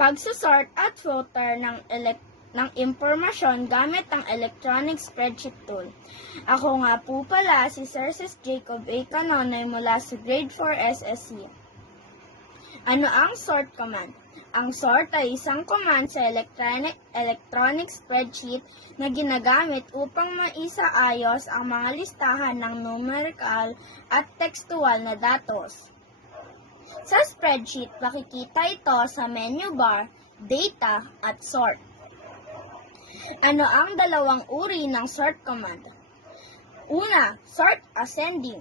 Pagsusort at filter ng ng impormasyon gamit ang electronic spreadsheet tool. Ako nga po pala si Sir Sis Jacob A. Canonoy mula sa Grade 4 SSC. Ano ang sort command? Ang sort ay isang command sa electronic, electronic spreadsheet na ginagamit upang maisaayos ang mga listahan ng numerical at textual na datos. Sa spreadsheet, makikita ito sa menu bar, data, at sort. Ano ang dalawang uri ng sort command? Una, sort ascending,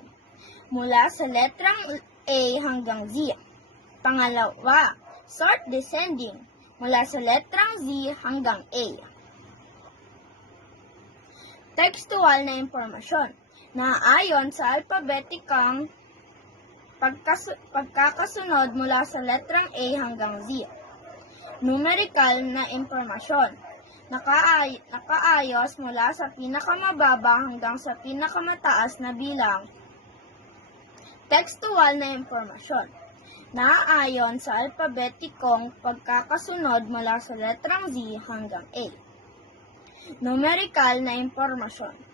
mula sa letrang A hanggang Z. Pangalawa, sort descending, mula sa letrang Z hanggang A. Textual na impormasyon, na ayon sa alpabetikang pagkakasunod mula sa letrang A hanggang Z. Numerical na impormasyon, nakaay- nakaayos mula sa pinakamababa hanggang sa pinakamataas na bilang. Textual na impormasyon, naaayon sa alpabetikong pagkakasunod mula sa letrang Z hanggang A. Numerical na impormasyon,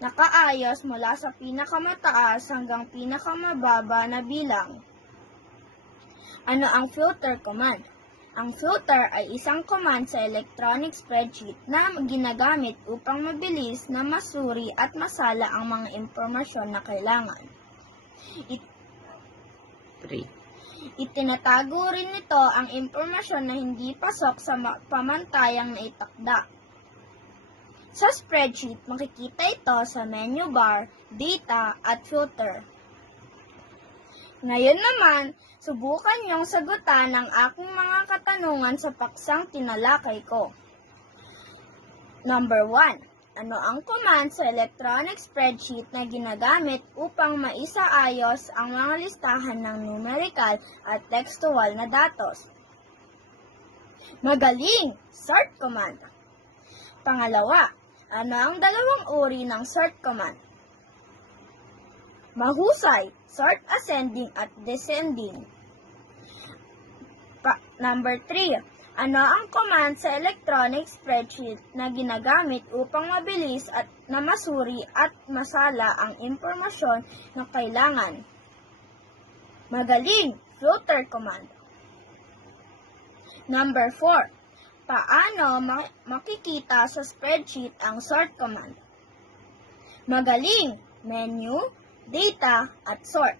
nakaayos mula sa pinakamataas hanggang pinakamababa na bilang. Ano ang filter command? Ang filter ay isang command sa electronic spreadsheet na ginagamit upang mabilis na masuri at masala ang mga impormasyon na kailangan. It- 3. Itinatago rin nito ang impormasyon na hindi pasok sa ma- pamantayang naitakda. Sa spreadsheet, makikita ito sa menu bar, data, at filter. Ngayon naman, subukan niyong sagutan ang aking mga katanungan sa paksang tinalakay ko. Number 1. Ano ang command sa electronic spreadsheet na ginagamit upang maisaayos ang mga listahan ng numerical at textual na datos? Magaling! Sort command. Pangalawa, ano ang dalawang uri ng sort command? Mahusay, sort ascending at descending. Pa- number 3. Ano ang command sa electronic spreadsheet na ginagamit upang mabilis at na masuri at masala ang impormasyon na kailangan? Magaling, filter command. Number 4. Paano ma- makikita sa spreadsheet ang sort command? Magaling, menu, data, at sort.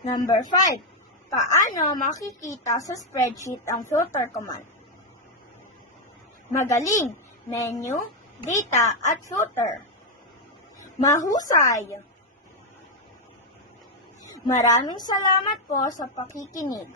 Number 5. Paano makikita sa spreadsheet ang filter command? Magaling, menu, data, at filter. Mahusay! Maraming salamat po sa pakikinig.